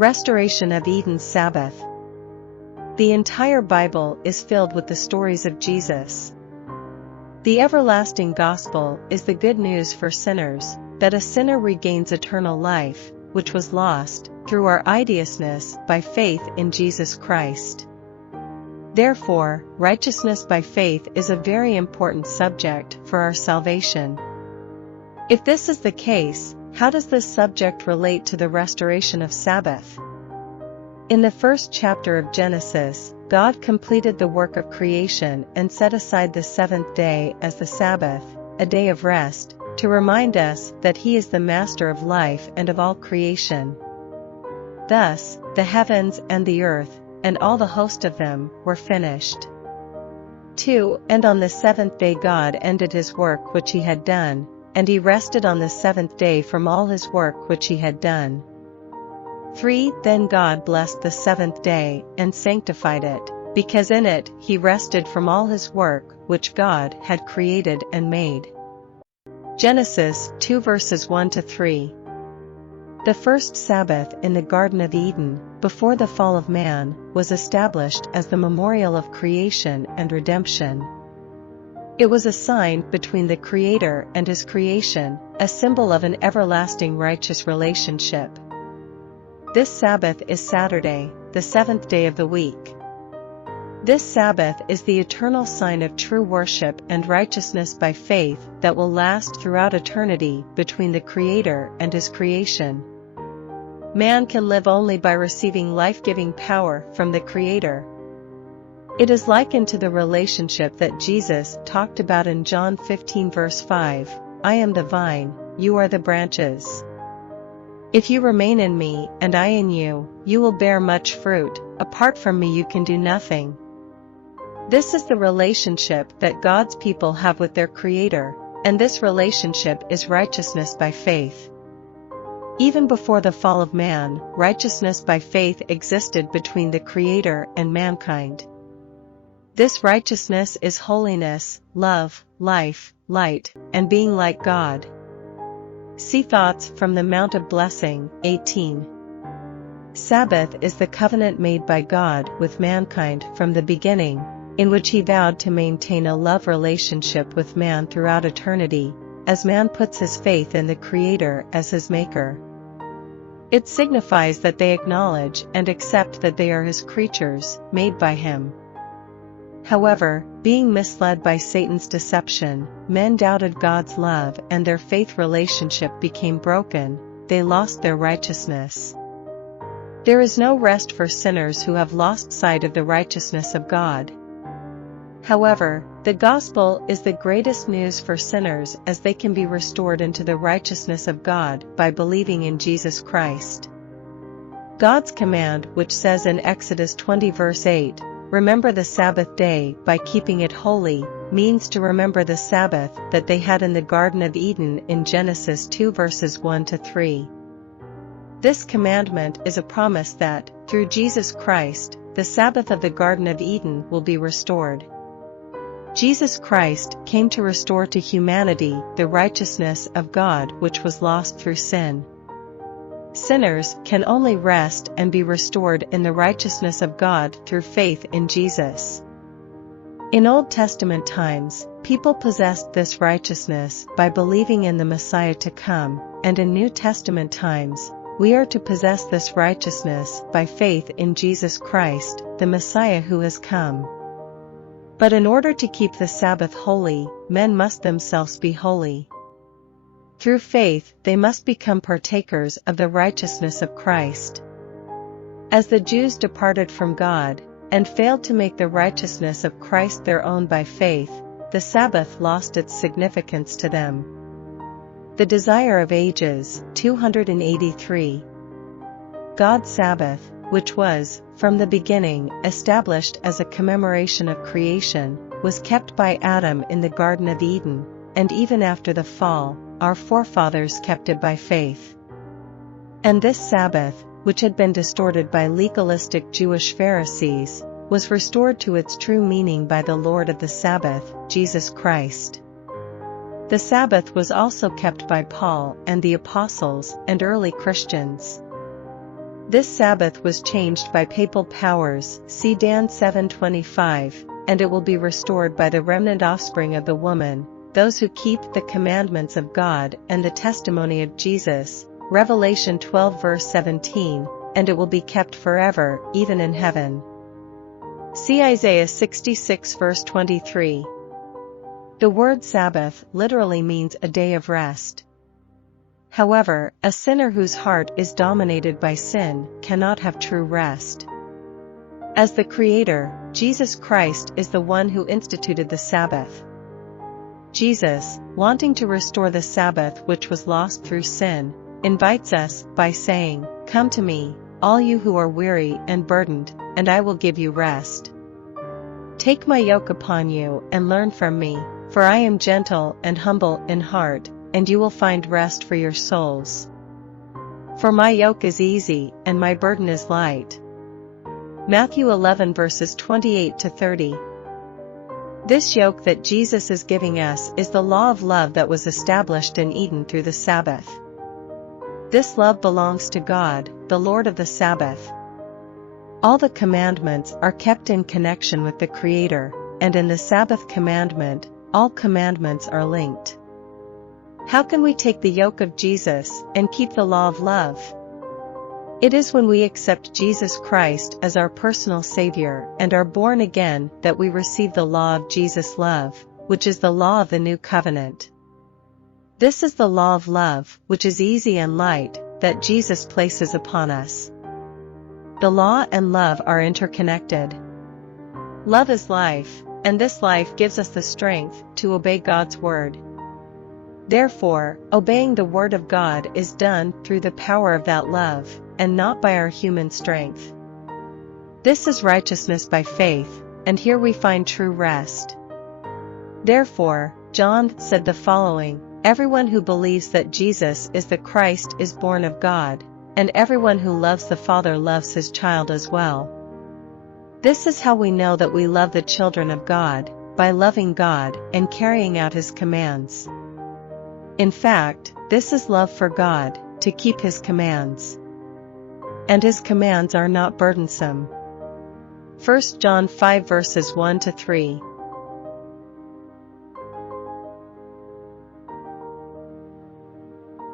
Restoration of Eden's Sabbath. The entire Bible is filled with the stories of Jesus. The everlasting gospel is the good news for sinners, that a sinner regains eternal life, which was lost, through our idiousness by faith in Jesus Christ. Therefore, righteousness by faith is a very important subject for our salvation. If this is the case, how does this subject relate to the restoration of Sabbath? In the first chapter of Genesis, God completed the work of creation and set aside the seventh day as the Sabbath, a day of rest, to remind us that He is the master of life and of all creation. Thus, the heavens and the earth, and all the host of them, were finished. 2. And on the seventh day God ended His work which He had done, and He rested on the seventh day from all His work which He had done. 3. Then God blessed the seventh day, and sanctified it, because in it He rested from all His work which God had created and made. Genesis 2 verses 1-3. The first Sabbath in the Garden of Eden, before the fall of man, was established as the memorial of creation and redemption. It was a sign between the Creator and His creation, a symbol of an everlasting righteous relationship. This Sabbath is Saturday, the seventh day of the week. This Sabbath is the eternal sign of true worship and righteousness by faith that will last throughout eternity between the Creator and His creation. Man can live only by receiving life-giving power from the Creator. It is likened to the relationship that Jesus talked about in John 15 verse 5, I am the vine, you are the branches. If you remain in me and I in you, you will bear much fruit, apart from me you can do nothing. This is the relationship that God's people have with their Creator, and this relationship is righteousness by faith. Even before the fall of man, righteousness by faith existed between the Creator and mankind. This righteousness is holiness, love, life, light, and being like God. See Thoughts from the Mount of Blessing, 18. Sabbath is the covenant made by God with mankind from the beginning, in which He vowed to maintain a love relationship with man throughout eternity, as man puts his faith in the Creator as his Maker. It signifies that they acknowledge and accept that they are His creatures, made by Him. However, being misled by Satan's deception, men doubted God's love and their faith relationship became broken, they lost their righteousness. There is no rest for sinners who have lost sight of the righteousness of God. However, the gospel is the greatest news for sinners as they can be restored into the righteousness of God by believing in Jesus Christ. God's command, which says in Exodus 20 verse 8, remember the Sabbath day by keeping it holy, means to remember the Sabbath that they had in the Garden of Eden in Genesis 2 verses 1-3. This commandment is a promise that, through Jesus Christ, the Sabbath of the Garden of Eden will be restored. Jesus Christ came to restore to humanity the righteousness of God which was lost through sin. Sinners can only rest and be restored in the righteousness of God through faith in Jesus. In Old Testament times, people possessed this righteousness by believing in the Messiah to come, and in New Testament times, we are to possess this righteousness by faith in Jesus Christ, the Messiah who has come. But in order to keep the Sabbath holy, men must themselves be holy. Through faith, they must become partakers of the righteousness of Christ. As the Jews departed from God, and failed to make the righteousness of Christ their own by faith, the Sabbath lost its significance to them. The Desire of Ages, 283. God's Sabbath, which was, from the beginning, established as a commemoration of creation, was kept by Adam in the Garden of Eden, and even after the fall, our forefathers kept it by faith. And this Sabbath, which had been distorted by legalistic Jewish Pharisees, was restored to its true meaning by the Lord of the Sabbath, Jesus Christ. The Sabbath was also kept by Paul and the Apostles and early Christians. This Sabbath was changed by papal powers, see Dan 7:25, and it will be restored by the remnant offspring of the woman, those who keep the commandments of God and the testimony of Jesus, Revelation 12 verse 17, and it will be kept forever, even in heaven. See Isaiah 66 verse 23. The word Sabbath literally means a day of rest. However, a sinner whose heart is dominated by sin cannot have true rest. As the Creator, Jesus Christ is the one who instituted the Sabbath. Jesus, wanting to restore the Sabbath which was lost through sin, invites us by saying, "Come to me, all you who are weary and burdened, and I will give you rest. Take my yoke upon you and learn from me, for I am gentle and humble in heart, and you will find rest for your souls. For my yoke is easy and my burden is light." Matthew 11 verses 28 to 30. This yoke that Jesus is giving us is the law of love that was established in Eden through the Sabbath. This love belongs to God, the Lord of the Sabbath. All the commandments are kept in connection with the Creator, and in the Sabbath commandment, all commandments are linked. How can we take the yoke of Jesus and keep the law of love? It is when we accept Jesus Christ as our personal Savior and are born again that we receive the law of Jesus' love, which is the law of the new covenant. This is the law of love, which is easy and light, that Jesus places upon us. The law and love are interconnected. Love is life, and this life gives us the strength to obey God's word. Therefore, obeying the word of God is done through the power of that love, and not by our human strength. This is righteousness by faith, and here we find true rest. Therefore, John said the following, "Everyone who believes that Jesus is the Christ is born of God, and everyone who loves the Father loves his child as well." This is how we know that we love the children of God, by loving God and carrying out his commands. In fact, this is love for God, to keep his commands. And his commands are not burdensome. 1 John 5 verses 1 to 3.